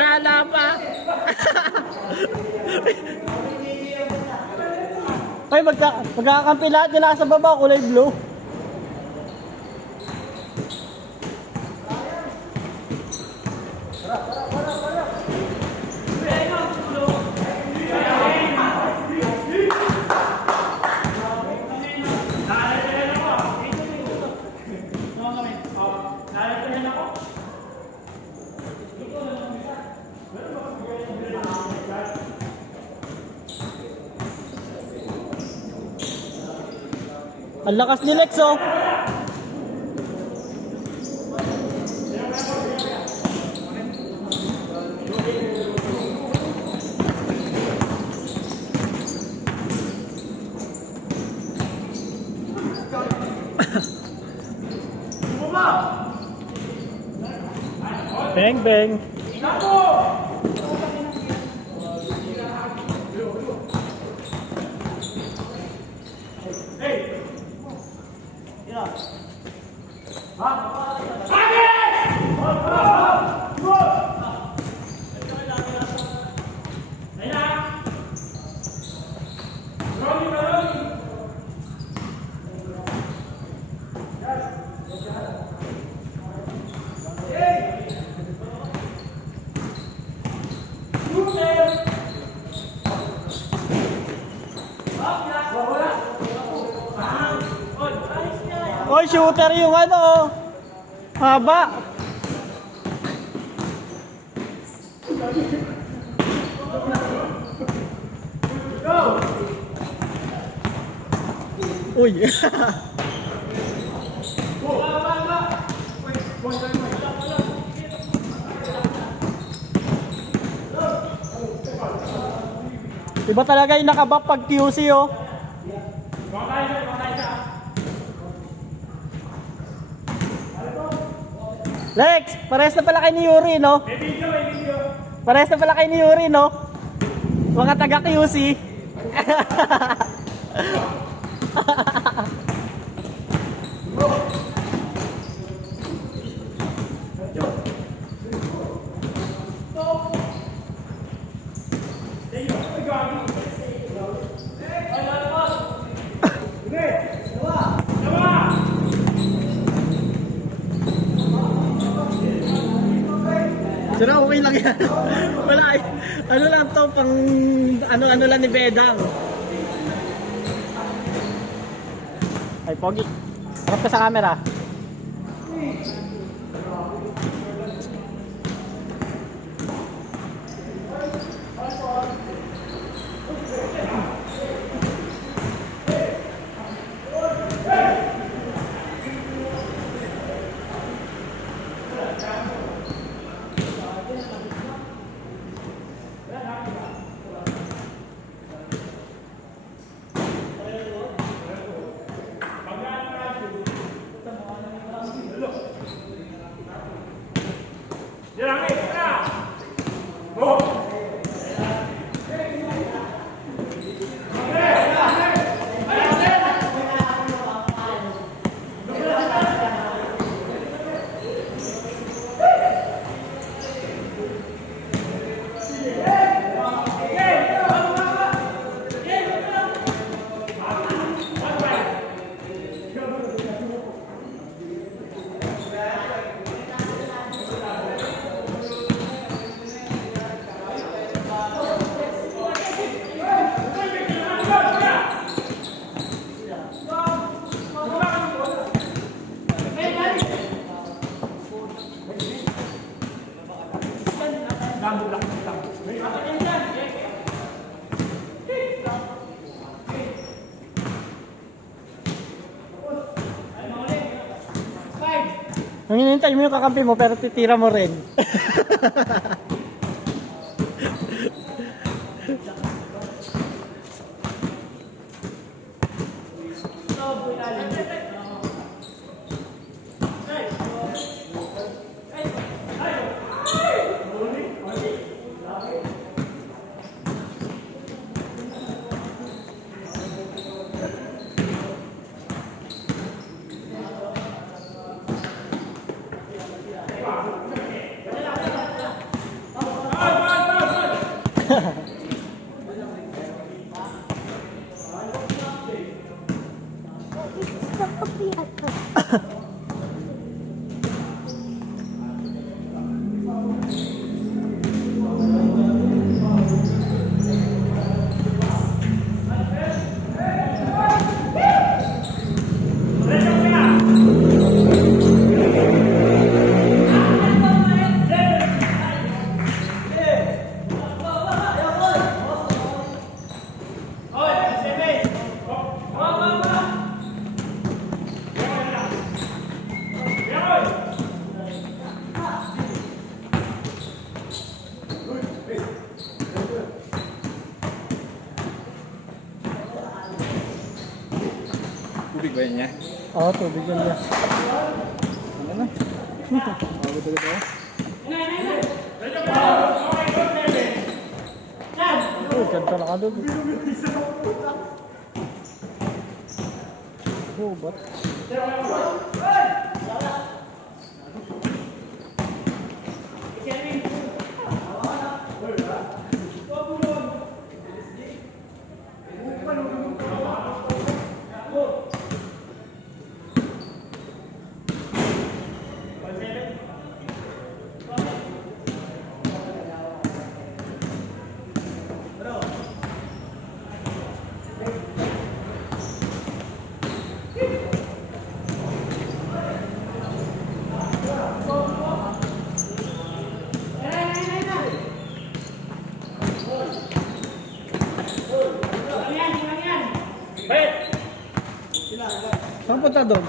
Wala pa. Ay, magkakampi lahat yung nasa baba, kulay blue. Ang lakas ni Lex, oh. Bang, bang. Oy, shooter yung ano, haba. Uy. Iba talaga yung nakabap pag QC, oh. Lex, parehas na pala kayo ni Yuri, no? Parehas na pala kayo ni Yuri, no? Mga taga QC. lang yan. Wala. Ano lang to, pang ano lang ni Bedang. Ay, Pogi. Harap ka sa camera. Nung hinihintay mo yung kakampi mo pero titira mo rin. Tubig ba yan niya? Oo, tubig yun niya. Ano na? Bago talaga ako. Uy, ganda na ka doon. Oh, ba't? Saan punta doon?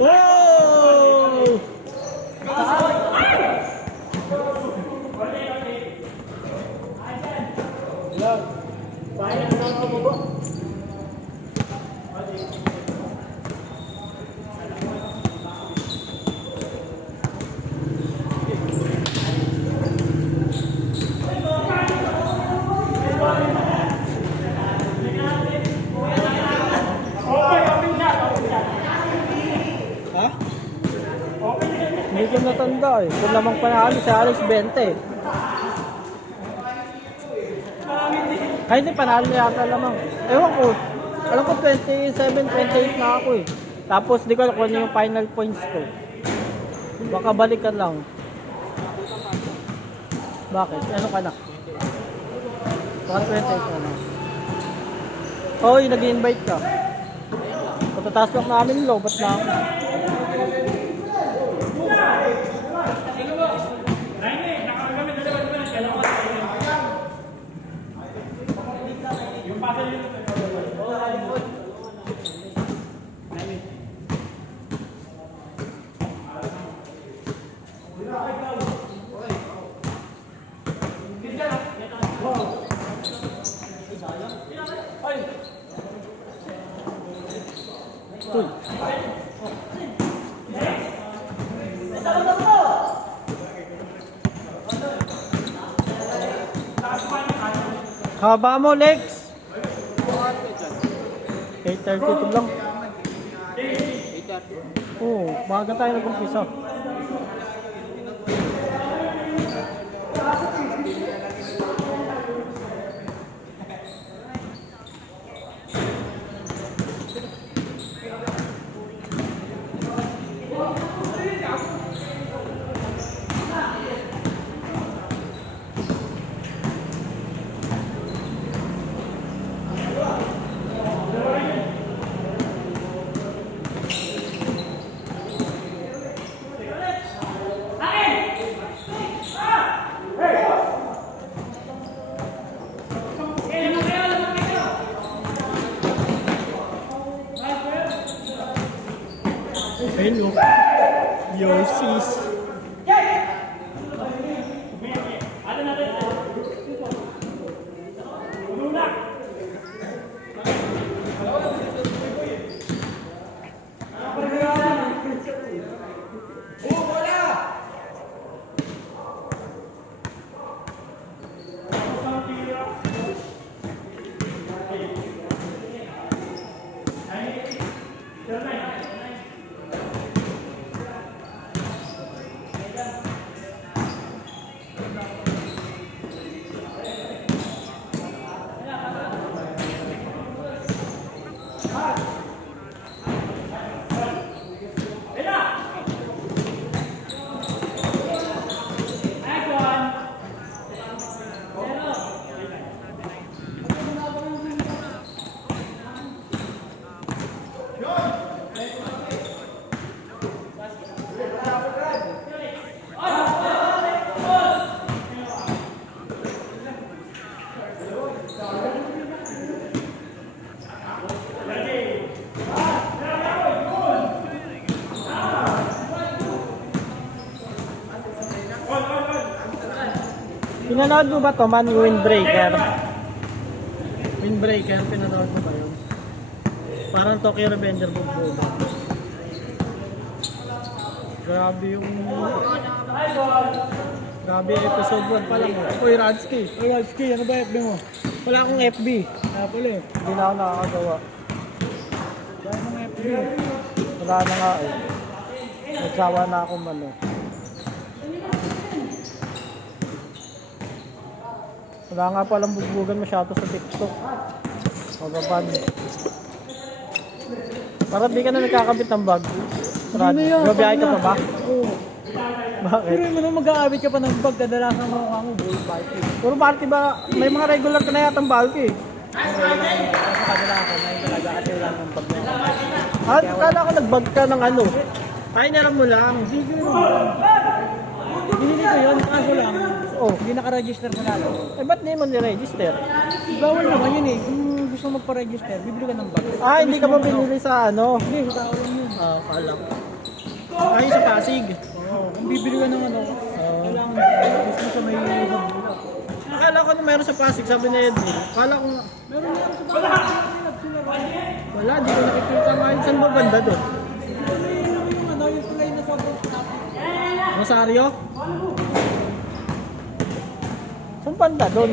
Wow! Hindi ko natanda eh. Kung lamang panalo si Alex 20. Ay, hindi panalo yata lamang. Ewan ko. Alam ko 27, 28 na ako eh. Tapos di ko alam kung ano yung final points ko. Baka balikan lang. Bakit? Ano ka na? Baka 28 ka na. Hoy, nag-invite ka. Patataas lang namin low, ba't na ako? Uy. Haba mo, Lex. 8:32 lang. Oo, baga tayo nag-umpisa. Hello. Your sis. Pinanood mo ba ito, man? Windbreaker? Windbreaker, pinanood mo ba yun? Parang Tokyo Revenger Bugboga. Grabe yung... Grabe yung episode 1 pa lang. Uy, Radsky. Uy, Walski, ano ba FB mo? Wala akong FB. Pala eh. Hindi na ako nakakagawa. Dahil ng FB. Wala na nga eh. Nagsawa na akong ano. Wala nga palang bugbugan masyado sa TikTok. Magaban. Para di ka na nagkakabit ng bag. Hindi na yan. Gabiyahe ka pa ba? Oo. Bakit? Pero mo nung mag-aabit ka pa ng bag, kadalasan mo mukha mo, bull party. Puro party ba? May mga regular ka na yatang bulky eh. Sa kadalasan, na yung talaga kasi wala ng bag na yun. Ah, kala ko nag-bag ka ng ano. Ay, naram mo lang. Siguro. Binili ko yun, kaso lang. Oh, Hindi naka-register sa lalo. eh ba't di mo niregister? Bawal naman yun eh. Kung gusto mo magpa-register, bibili ka ng bag. Ah, hindi ka ba binili sa ano? Hindi, sa tao lang yun. Ah, kala ko. Ay, sa Pasig. Oo, kung bibili ka ng ano, kailangan gusto mo sa may hubula. Akala ko na meron sa Pasig, sabi ni Edwin. Akala ko nga. Meron yan sa tao. Wala, di ko nakikita nga yun. Saan ba banda doon? Yung ano, yung tulay na sobrang snap. Rosario? Saan banda doon?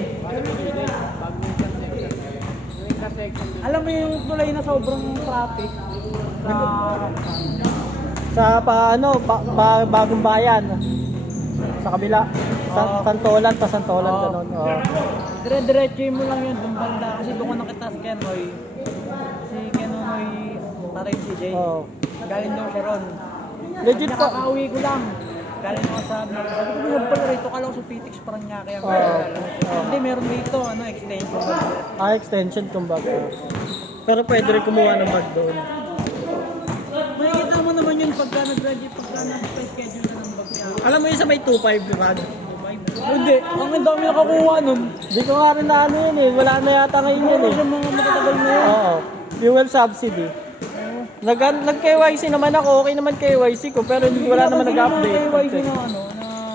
Alam mo yung tulay na sobrang traffic. Sa bagong bayan. Sa kabila. Oo. Santolan, Santolan, Oo. ganun. Oo. Dire-diretso mo lang yun, doon banda. Kasi doon ko nakita si Kenoy. Si Kenoy, tatay si Jay. Oo. Galing daw siya ron. Legit po. Nakakauwi ko lang. Galing ako sa sabi ko, binag pala rito, kala ko sa Pitix parang nga kaya. Hindi, meron dito, extension. Extension kumbaga. Pero pwede rin kumuha ng bag doon. Makikita mo naman yun pagka nag-graduate, pagka nag-schedule na ng bag niya. Alam mo yung sa may 2.5, di ba? Hindi, ang dami nakakuha nun. Di ko nga rin na ano yun eh. Wala na yata ngayon yun Ano eh. sa mga matatagal na yun? Oo. Fuel subsidy. Nag-KYC naman ako. Okay naman KYC ko. Pero wala naman nag-update. KYC na na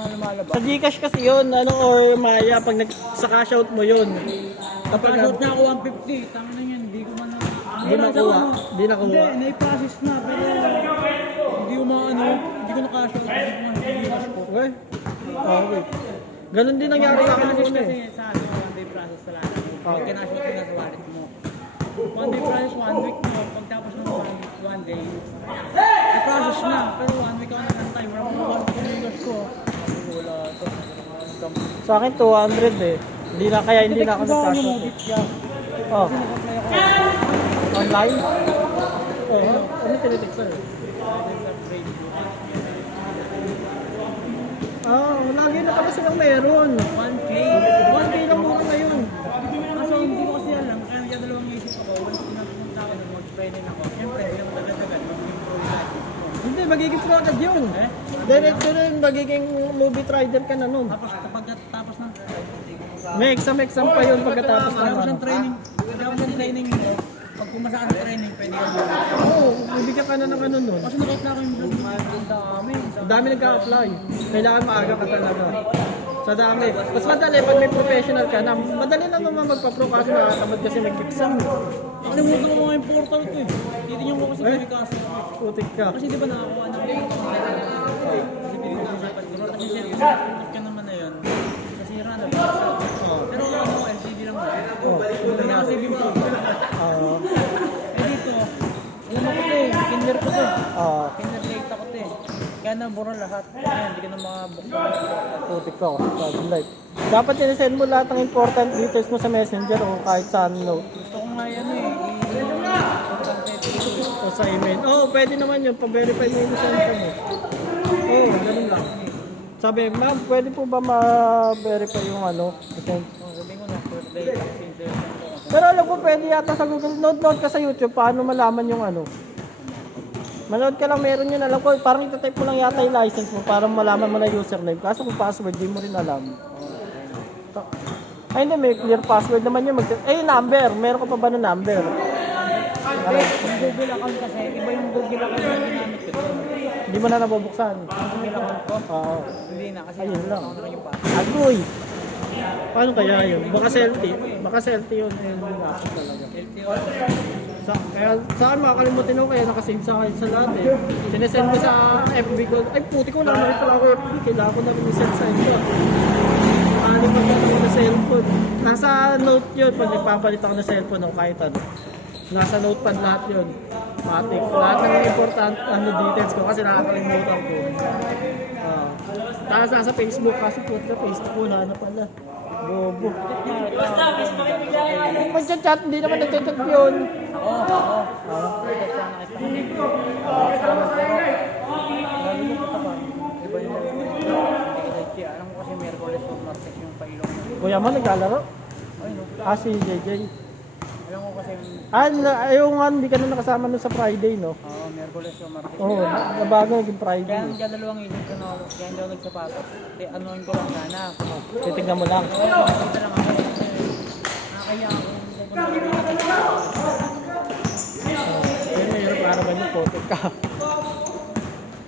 lumalabas. Sa Gcash kasi yun. O Maya. Pag sa cash out mo yun. Kapag Kapag na ako 150, tama na yun, hindi ko man Hindi nakuha. Hindi nakuha. Hindi, na-process na, pero hindi ko hindi ko na-cash out, hindi ko na-cash ko. Okay. Okay. Ganun din nangyari sa akin Process noon kasi eh. sa one day process talaga. Pag kinash out mo na sa wallet mo. One day process, 1 week mo, pagtapos ng one day, na-process na, pero 1 week ako nag-antay, wala mo naman pag-cash ko. Wala ito. Sa akin 200 eh. Hindi na ako nag-cash out. Oh. Online? Oh, ano tinitik sa'yo? Lagi na pala silang meron. 1K. 1K lang muna ngayon. Kaso hindi ko kasi alam, kaya dalawang isip ako, once pinapunta ako nung mag-training ako, siyempre, hindi naman agad-agad mag-improve yung life mo. Hindi, magiging pro agad yun. Diretso rin, magiging movie rider ka na nun. Tapos pagkatapos ng May exam pa yun pagkatapos ng tapos ano. ng training, pagkatapos ng training mo, pag pumasa ka sa training, pwede ka mo. Oo, bibigyan ka na ng ano nun. Kasi nakita ko yung vlog, ang dami. Ang dami nag-a-apply. Kailangan maaga ka talaga. Sa dami. Mas madali pag may professional ka na, madali lang naman magpa-pro kasi nakatamad kasi mag-exam. Nakalimutan ko mga yung portal ko eh. Titignan ko kasi may kaso. Putik ka. Kasi di ba nakakuha na ako kasi pinag-usapan ko. Kasi siyempre, ka naman na yun. Kasi na ba? Pero ako, LCD lang mo. Hindi na kasi yung Oo. Eh dito, alam ako to eh, kinder ko to. Oo. Kinder late ako to eh. Kaya nabura lahat. Kaya hindi ka na makabuksan. Putik ka kasi sa life. Dapat sinesend mo lahat ng important details mo sa messenger o kahit sa ano. Gusto ko nga yan eh. O sa email. Oo, pwede naman yun. Pa-verify mo yung send mo. Oo, ganun lang. Sabi, ma'am, pwede po ba ma-verify yung ano? Send? Sabi ko na, first day, vaccine sir. Pero alam ko, pwede yata sa Google. Note ka sa YouTube, paano malaman yung ano? Manood ka lang, meron yun. Alam ko, parang itatype mo lang yata yung license mo para malaman mo na username. Kaso kung password, di mo rin alam. Ay, hindi, may clear password naman yun. Yung number. Meron ka pa ba ng number? Yung Google account kasi, iba yung Google account na ginamit ko. Hindi mo na nabubuksan. Google account ko? Oo. Hindi na, kasi Ayun lang. ako na yung password. Agoy! Paano kaya yun? Baka selfie. Baka selfie yun. Ayun, hindi na ako talaga. LTO. Kaya saan makakalimutin ko kaya nakasave sa akin sa lahat eh. Sinesend ko sa FB ko. Ay puti ko, wala na rin pala ako FB. Kailangan ko na rin isend sa inyo. Ano pa ako na cellphone. Nasa note yun pag nagpapalit ako ng cellphone o kahit ano. Nasa notepad lahat yun. Matik. Lahat ng important details ko kasi nakakalimutan ko. Tapos nasa Facebook kasi puti ka Facebook ko na pala. Bobo. Mag-chat, hindi naman nag-chat yun. Oo. Pwede siya nakita. Lalo mo pa ba? Iba yung alam ko kasi Merkules o Martes yung pailong. Kuya mo naglalaro? Ay no. Si JJ. Alam ko kasi Yung hindi ka na nakasama nun sa Friday, no? Merkules o Martes. Oo, nabago naging Friday. Kaya ang dalawang isip ko na ako, kaya hindi ako nagsapatos. Anuin ko lang sana. Titignan mo lang. Oo, nakita lang ako. Nakakaya ako. Kaya mayroon para ba yung putik ka?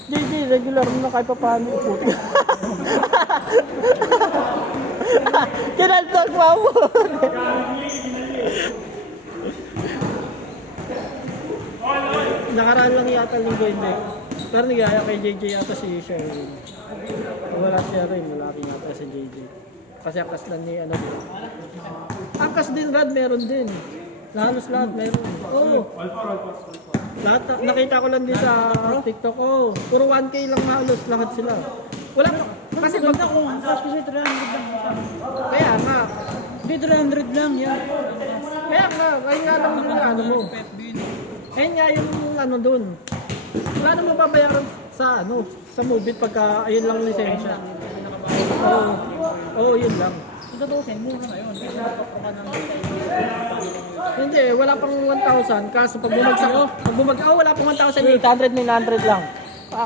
JJ, regular mo na kahit pa paano yung putik. Kinaltak pa mo. Nakaraan lang yata linggo hindi. Pero nagaya kay JJ yata si Sherwin. Wala siya rin, wala rin yata si JJ. Kasi akas lang ni ano din. Angkas din Brad, meron din. Halos lahat meron. Oo. Lahat, nakita ko lang din sa TikTok. Oo. Puro 1K lang halos lahat sila. Wala pa. Kasi pag... Maganda kung kasi 300 lang. Kaya nga. Hindi 300 lang yan. Kaya nga lang din yung ano mo. Kaya nga yung ano dun. Wala namang babayaran sa ano, sa Movit pagka ayun lang lisensya. Oo, yun lang. Kung tutusin, mura na yun. Kasi nakakuha ng Hindi, wala pang 1,000. Kaso pag bumagsak, wala pang 1,800, 900 lang.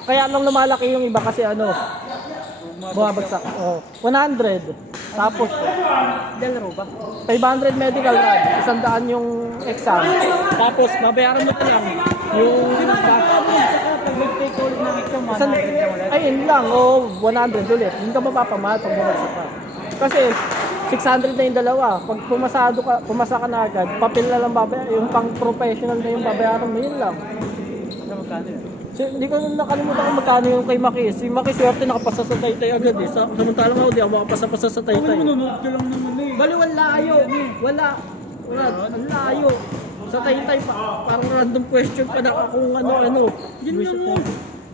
Kaya nung lumalaki yung iba kasi ano, bumabagsak. Oh, 100. Tapos, Delro ba? 500 medical rod, 100 yung exam. Tapos, babayaran mo na lang yung... Pag mag-take ulit ng exam, 100 lang ulit. Ayun lang, o 100 ulit. Hindi ka mapapamahal pag bumagsak ka. Kasi, 600 na yung dalawa. Pag pumasa ka na agad, papel na lang babayaran. Yung pang professional na yung babayaran mo, yun lang. Ano magkano yun? Hindi ko nakalimutan kung magkano yung kay Maki. Si Maki swerte nakapasa sa Taytay agad eh. Samantalang ako di ako makapasa-pasa sa Taytay. Nanonood ka lang naman eh. Bali, wala layo. Wala, ang layo. Sa Taytay, parang random question pa na kung ano-ano. Yun lang mo.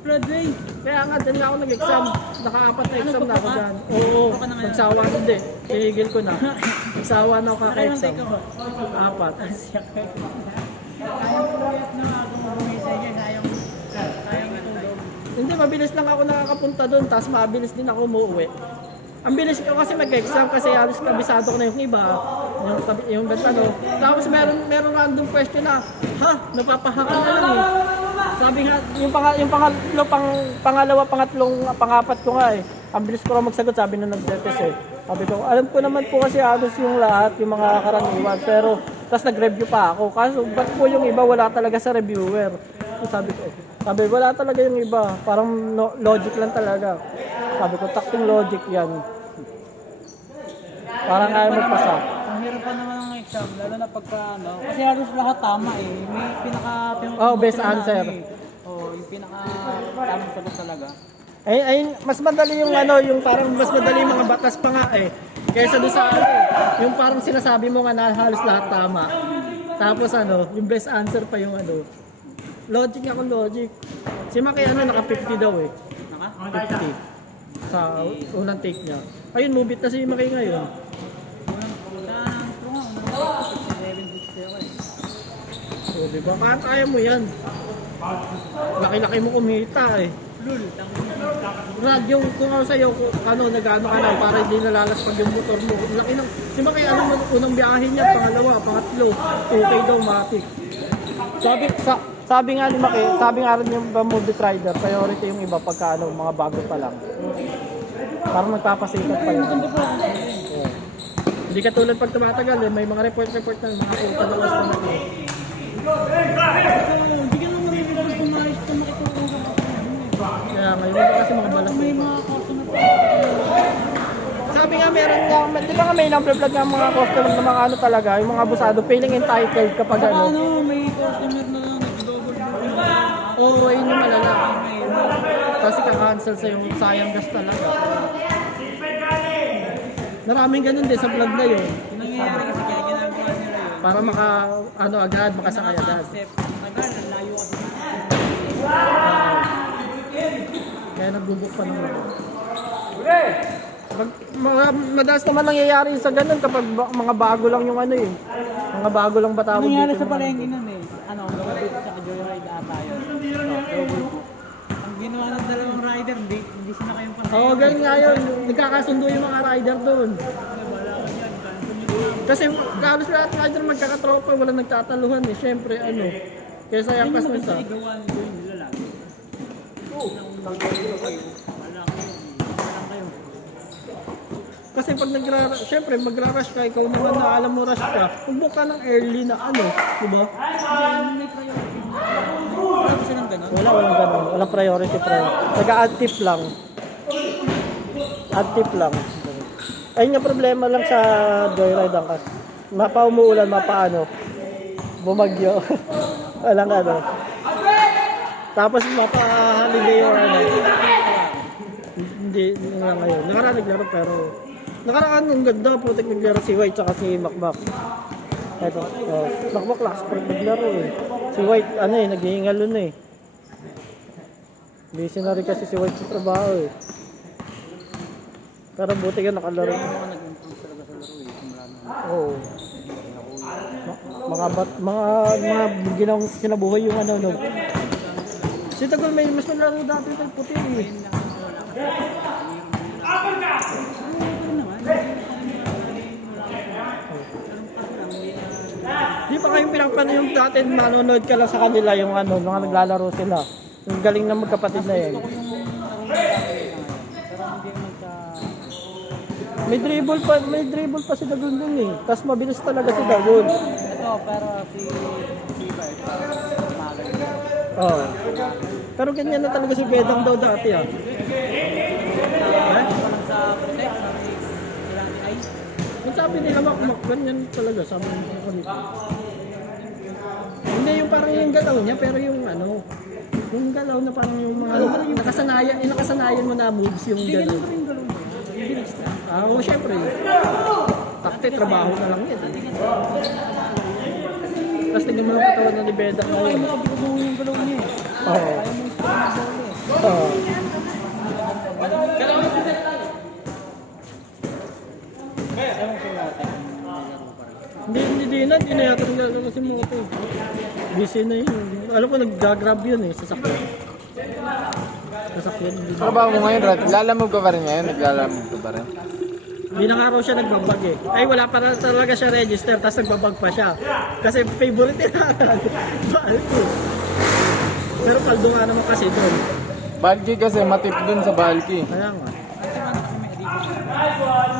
Friday. Kaya nga, dyan na ako nag-exam. Naka-apat na exam na ako dyan. Oo, nagsawa ko hindi. Tinigil ko na. Nagsawa na ako kaka-exam. Apat. Sayang puyat na ako mag-umisay niya. Sayang itulog. Hindi, mabilis lang ako nakakapunta doon. Tapos mabilis din ako umuwi. Ang bilis ko kasi mag-exam kasi halos kabisado ko na yung iba. Yung ano. Tapos meron random question na, napapahakan na lang eh. Sabi nga, yung pangalawa, pangapat ko nga eh. Ang bilis ko lang magsagot, sabi nung nag-test eh. Sabi ko, alam ko naman po kasi halos yung lahat, yung mga karaniwan. Pero, tapos nag-review pa ako. Kaso, ba't po yung iba wala talaga sa reviewer? Sabi ko, wala talaga yung iba. Parang logic lang talaga. Sabi ko, takting logic yan. Parang ayaw magpasa. Ang hirap pa naman ng exam, lalo na pagka ano. Kasi halos lahat tama eh. May Best answer. Yung pinaka-tamang sagot talaga. Ay, mas madali yung ano, yung parang mas madali yung mga batas pa nga eh. Kaysa doon sa ano, yung parang sinasabi mo nga na halos lahat tama. Tapos ano, yung best answer pa yung ano. Logic ako, logic. Si Maki ano, naka 50 daw eh. Naka? 50. Sa unang take niya. Ayun, Movit na si Maki ngayon. So, diba? Kaya mo yan. Laki-laki mo kumita eh. Brad, yung kung ako sa'yo, ano, nag-ano ka na, para hindi nalalas pag yung motor mo. Laki ng, di ba kaya ano, unang biyahe niya, pangalawa, pangatlo, okay daw, matik. Sabi nga ni Maki, sabi nga rin yung Movit Rider, priority yung iba pagka ano, mga bago pa lang. Parang magpapasikat pa yun. Yeah. Hindi katulad pag tumatagal, eh, may mga report na mga ultra na gusto na eh. Hindi ka naman maririnig kung maayos ka makitulong sa mga Kaya ngayon kasi mga balas. may mga customer pa. Sabi nga meron nga, di ba nga may number vlog nga mga customer na mga ano talaga, yung mga abusado, feeling entitled kapag Saka ano. ano, may customer na lang nag-double booking. Oo, yun yung malala. Kasi ka-cancel sa yung sayang gas talaga. Maraming ganun din sa vlog na yun. Yung nangyayari kasi kaya ginagawa nila yun. Para maka, ano agad, makasakay agad. Accept. Tagal, ang layo kasi. Kaya nagbubuk pa naman. Madalas naman nangyayari sa ganun kapag mga bago lang yung ano eh. Mga bago lang ba tawag Ang nangyari dito sa yung ano. palengke nun eh. Ano, Gawabit sa Joyride ata yun. Double book. Ang ginawa ng dalawang rider, hindi sila kayong panay. Oo, ganun nga yun. Nagkakasundo yung mga rider doon. Kasi halos lahat ng rider magkakatropa, walang nagtataluhan eh. Siyempre, ano. Kaya sayang pas na isa. Gawa nito yung nila lang. Kasi pag siyempre magra-rush ka, ikaw naman na alam mo rush ka, magbook ka ng early na ano, di ba? May priority. Wala ba silang ganun? Walang ganun. Walang priority. Nag-add tip lang. Add tip lang. Ayun nga problema lang sa Joyride ang kasi. Mapa umuulan, mapa ano, bumagyo. Walang ano. Tapos mapa holiday or ano. Hindi nga ngayon. Nakaraan naglaro pero nakaraan ang ganda. Putik naglaro si White tsaka si Macmac. Ito, bakbak sport naglaro eh. Si White, ano eh, naghihingalo na eh. Busy na rin kasi si White sa trabaho eh. Pero buti ka nakalaro. Mga nag-improve talaga sa laro eh. Simula na. Oo. Mga ginawang kinabuhay yung ano, no. Si Tagol may mas naglaro dati kay Puti eh. Di ba kayong pinapano yung dati manonood ka lang sa kanila yung ano, mga naglalaro sila. Yung galing na magkapatid na yan. Gusto ko yung laro na dati na ngayon. Pero hindi naman sa... May dribble pa si Dagol dun eh. Tapos mabilis talaga si Dagol. Ito, pero si Bert, magaling. Oo. Pero ganyan na talaga si Bedang daw dati ah. Sa protect, sabi nila ni Ice. Kung sabi nila makmak, ganyan talaga sa mga kanito. Hindi yung parang yung galaw niya, pero yung ano, yung galaw na parang yung mga nakasanayan mo na moves yung galaw. Yung galaw mo, yung bilis na. Oo, syempre. Takte, trabaho na lang yan. Tapos tingnan mo lang katawan na ni Bedang na yun. Yung galaw niya eh. Oo. Ayaw mo yung style ng ball eh. Oo. Ayaw mo siya natin. Nalaro pa rin. Hindi na yata naglalaro si Moto. Busy na yun. Alam ko nag-grab yun eh, sasakyan. Sasakyan. Trabaho mo ngayon, Rod? Lalamog ka pa rin ngayon? Naglalamog ka pa rin? Hindi na nga raw siya nagbabag eh. Ay wala pa na talaga siya register, tapos nagbabag pa siya. Kasi favorite na talaga. Pero paldo nga naman kasi doon. Balki kasi matip dun sa Balki. Kaya nga.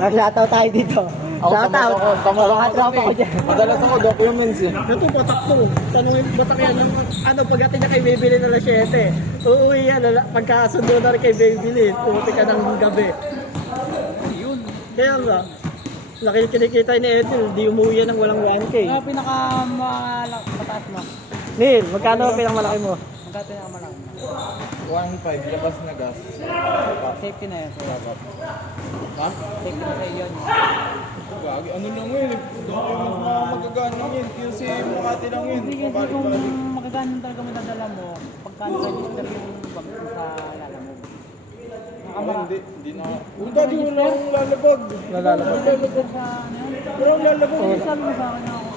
Nag-shoutout tayo dito. Ako Shoutout. Mga tropa ko dyan. Madalas ako documents eh. Ito po, takto. Tanungin mo ba kaya ng ano, pagdating niya kay Beyblade na 7. Uuwi yan, pagkasundo na rin kay Beyblade. Umuti ka ng gabi. Yun. Kaya nga, nakikinikita ni Edil, di umuwi yan ng walang 1K. Ano mataas mo? Neil, magkano ang pinakamalaki mo? Magkano yung malaki mo? 1.5, labas na gas. Safety na yan. Ha? Safety na sa iyo. Gagi, ano lang yun? Documents na magagana yun. QC Makati lang yun. Hindi kasi kung magaganon talaga madadala mo, pagka register yung bag mo sa lala mo. Hindi na. Gagi, wala akong lalabag. Nalalabag. Register sa ano yun? Wala akong lalabag. Sabi mo sa akin na ako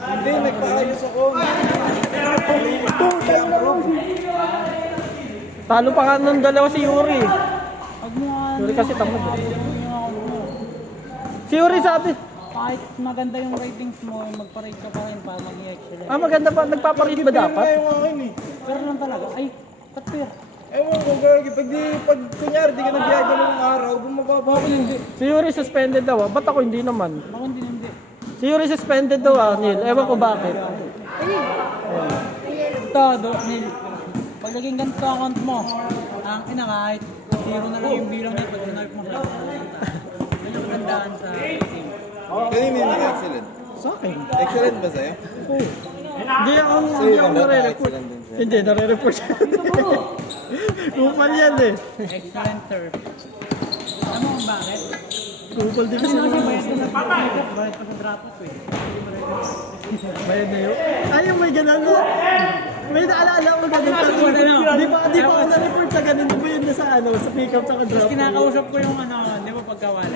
Hindi, nagpaayos ako. Talo pa ka ng dalawa si Yuri. Pag mo nga, Yuri kasi tamad. yung account mo. Si Yuri sabi, Kahit maganda yung ratings mo, magpa-rate ka pa rin para maging excellent. maganda pa, nagpaparate ba dapat? Yung akin eh. Pero lang talaga, ay, patpir. Ewan ko, Gagi. Pag kunyari, di ka nagbiyahe ng araw, bumababa ako hindi. Si Yuri suspended daw ah. Ba't ako hindi naman? Ako hindi. Si Yuri suspended daw ah, Neil. Ewan ko bakit. Todo, Neil. Pag naging ganito ang account mo, ang ina kahit zero na lang yung bilang niya, pag sinarp mo siya, yun yung gandaan sa team. Kanina yung naka-excellent. Sa akin. Excellent ba sa'yo? Oo. Hindi ako nare-report. Hindi, nare-report siya. Kupal yan eh. Excellent third. Alam mo kung bakit? Kupal din kasi. Kasi bayad ka sa bayad pa sa drop-off eh. Bayad na yun. Ay, may ganun no? May naalala ko ganun. Di ba ako na-report sa ganun? Di ba yun na sa ano, sa pick-up sa drop? Kinakausap ko yung ano, di ba pagkawala?